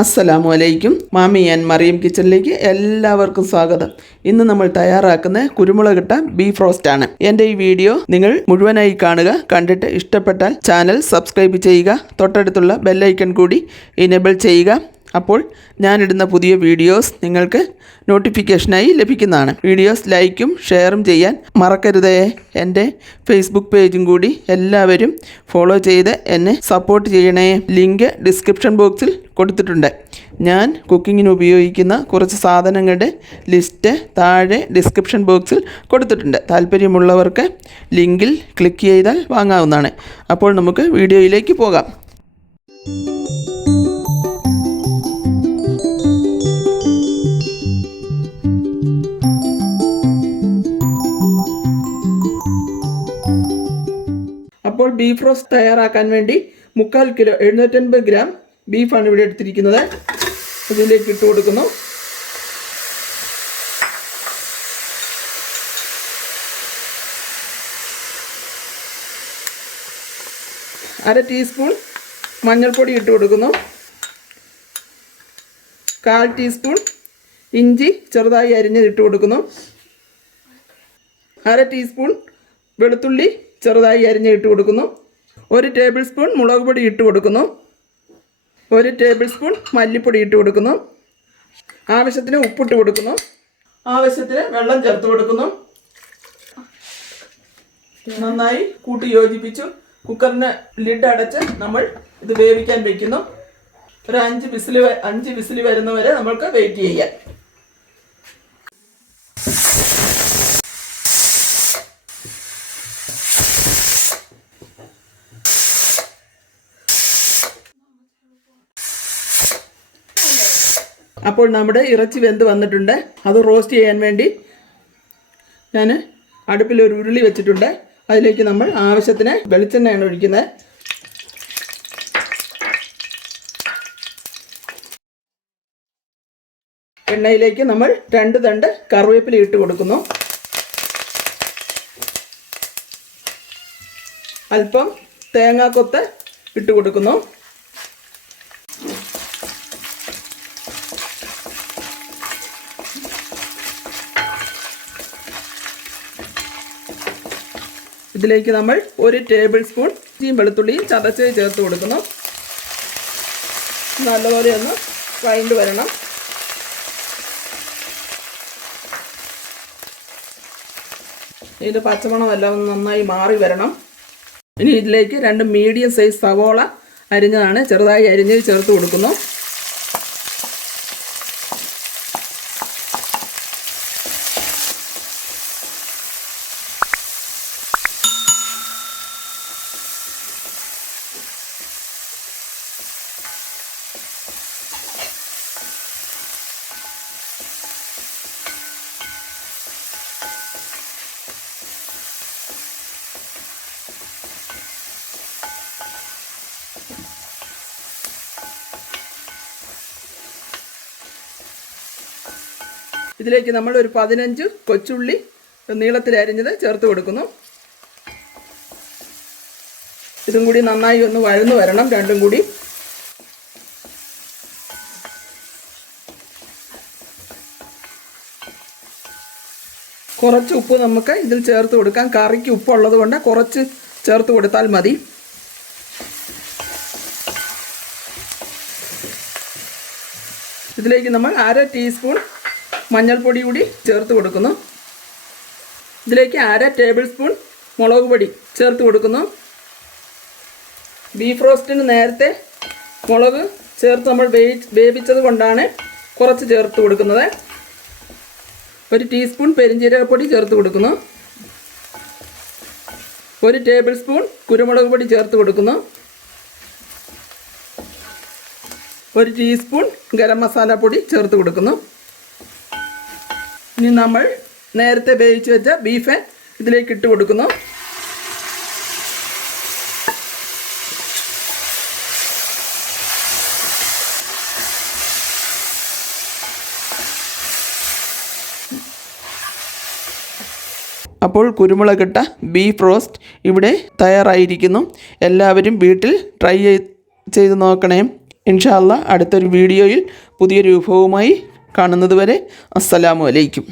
അസ്സലാമു അലൈക്കും. മാമി ആൻഡ് മറിയം കിച്ചണിലേക്ക് എല്ലാവർക്കും സ്വാഗതം. ഇന്ന് നമ്മൾ തയ്യാറാക്കുന്ന കുരുമുളകിട്ട ബീഫ് റോസ്റ്റ് ആണ്. എൻ്റെ ഈ വീഡിയോ നിങ്ങൾ മുഴുവനായി കാണുക. കണ്ടിട്ട് ഇഷ്ടപ്പെട്ടാൽ ചാനൽ സബ്സ്ക്രൈബ് ചെയ്യുക. തൊട്ടടുത്തുള്ള ബെല്ലൈക്കൺ കൂടി എനേബിൾ ചെയ്യുക. അപ്പോൾ ഞാനിടുന്ന പുതിയ വീഡിയോസ് നിങ്ങൾക്ക് നോട്ടിഫിക്കേഷനായി ലഭിക്കുന്നതാണ്. വീഡിയോസ് ലൈക്കും ഷെയറും ചെയ്യാൻ മറക്കരുതേ. എൻ്റെ ഫേസ്ബുക്ക് പേജും കൂടി എല്ലാവരും ഫോളോ ചെയ്ത് എന്നെ സപ്പോർട്ട് ചെയ്യണേ. ലിങ്ക് ഡിസ്ക്രിപ്ഷൻ ബോക്സിൽ കൊടുത്തിട്ടുണ്ട്. ഞാൻ കുക്കിങ്ങിന് ഉപയോഗിക്കുന്ന കുറച്ച് സാധനങ്ങളുടെ ലിസ്റ്റ് താഴെ ഡിസ്ക്രിപ്ഷൻ ബോക്സിൽ കൊടുത്തിട്ടുണ്ട്. താല്പര്യമുള്ളവർക്ക് ലിങ്കിൽ ക്ലിക്ക് ചെയ്താൽ വാങ്ങാവുന്നതാണ്. അപ്പോൾ നമുക്ക് വീഡിയോയിലേക്ക് പോകാം. അപ്പോൾ ബീഫ് റോസ്റ്റ് തയ്യാറാക്കാൻ വേണ്ടി 3/4 കിലോ 750 ഗ്രാം ബീഫാണ് ഇവിടെ എടുത്തിരിക്കുന്നത്. അതിലേക്ക് ഇട്ട് കൊടുക്കുന്നു. അര ടീസ്പൂൺ മഞ്ഞൾപ്പൊടി ഇട്ട് കൊടുക്കുന്നു. 1/4 ടീസ്പൂൺ ഇഞ്ചി ചെറുതായി അരിഞ്ഞത് ഇട്ട് കൊടുക്കുന്നു. അര ടീസ്പൂൺ വെളുത്തുള്ളി ചെറുതായി അരിഞ്ഞ് ഇട്ട് കൊടുക്കുന്നു. 1 ടേബിൾ സ്പൂൺ മുളക് പൊടി ഇട്ട് കൊടുക്കുന്നു. 1 ടേബിൾ സ്പൂൺ മല്ലിപ്പൊടി ഇട്ട് കൊടുക്കുന്നു. ആവശ്യത്തിന് ഉപ്പിട്ട് കൊടുക്കുന്നു. ആവശ്യത്തിന് വെള്ളം ചേർത്ത് കൊടുക്കുന്നു. നന്നായി കൂട്ടി യോജിപ്പിച്ചു കുക്കറിന് ലിഡ് അടച്ച് നമ്മൾ ഇത് വേവിക്കാൻ വയ്ക്കുന്നു. ഒരു 5 വിസിൽ വരുന്നവരെ നമ്മൾക്ക് വെയിറ്റ് ചെയ്യാം. അപ്പോൾ നമ്മുടെ ഇറച്ചി വെന്ത് വന്നിട്ടുണ്ട്. അത് റോസ്റ്റ് ചെയ്യാൻ വേണ്ടി ഞാൻ അടുപ്പിലൊരു ഉരുളി വെച്ചിട്ടുണ്ട്. അതിലേക്ക് നമ്മൾ ആവശ്യത്തിന് വെളിച്ചെണ്ണയാണ് ഒഴിക്കുന്നത്. എണ്ണയിലേക്ക് നമ്മൾ 2 തണ്ട് കറിവേപ്പില ഇട്ട് കൊടുക്കുന്നു. അല്പം തേങ്ങാക്കൊത്ത് ഇട്ട് കൊടുക്കുന്നു. ഇതിലേക്ക് നമ്മൾ 1 ടേബിൾ സ്പൂൺ ഇഞ്ചിയും വെളുത്തുള്ളിയും ചതച്ച് ചേർത്ത് കൊടുക്കുന്നു. നല്ലപോലെ ഒന്ന് വഴണ്ട് വരണം. ഇതിൻ്റെ പച്ചമണം എല്ലാം ഒന്ന് നന്നായി മാറി വരണം. ഇനി ഇതിലേക്ക് 2 മീഡിയം സൈസ് സവോള അരിഞ്ഞതാണ് ചെറുതായി അരിഞ്ഞ് ചേർത്ത് കൊടുക്കുന്നു. ഇതിലേക്ക് നമ്മൾ ഒരു 15 കൊച്ചുള്ളി നീളത്തിൽ അരിഞ്ഞത് ചേർത്ത് കൊടുക്കുന്നു. ഇതും കൂടി നന്നായി ഒന്ന് വഴന്നു വരണം. രണ്ടും കൂടി കുറച്ച് ഉപ്പ് നമുക്ക് ഇതിൽ ചേർത്ത് കൊടുക്കാം. കറിക്ക് ഉപ്പുള്ളത് കൊണ്ട് കുറച്ച് ചേർത്ത് കൊടുത്താൽ മതി. ഇതിലേക്ക് നമ്മൾ അര ടീസ്പൂൺ മഞ്ഞൾപ്പൊടി കൂടി ചേർത്ത് കൊടുക്കുന്നു. ഇതിലേക്ക് അര ടേബിൾ സ്പൂൺ മുളക് പൊടി ചേർത്ത് കൊടുക്കുന്നു. ബീഫ് റോസ്റ്റിന് നേരത്തെ മുളക് ചേർത്ത് നമ്മൾ വേവിച്ചത് കൊണ്ടാണ് കുറച്ച് ചേർത്ത് കൊടുക്കുന്നത്. 1 ടീസ്പൂൺ പെരിഞ്ജീരകപ്പൊടി ചേർത്ത് കൊടുക്കുന്നു. 1 ടേബിൾ സ്പൂൺ കുരുമുളക് പൊടി ചേർത്ത് കൊടുക്കുന്നു. 1 ടീസ്പൂൺ ഗരം മസാല പൊടി ചേർത്ത് കൊടുക്കുന്നു. ഇനി നമ്മൾ നേരത്തെ വേവിച്ച് വെച്ച ബീഫ് ഇതിലേക്ക് ഇട്ട് കൊടുക്കുന്നു. അപ്പോൾ കുരുമുളകിട്ട ബീഫ് റോസ്റ്റ് ഇവിടെ തയ്യാറായിരിക്കുന്നു. എല്ലാവരും വീട്ടിൽ ട്രൈ ചെയ്ത് നോക്കണേ. ഇൻഷാ അല്ലാ അടുത്തൊരു വീഡിയോയിൽ പുതിയൊരു വിഭവവുമായി കാണുന്നത് വരെ അസ്സലാമു അലൈക്കും.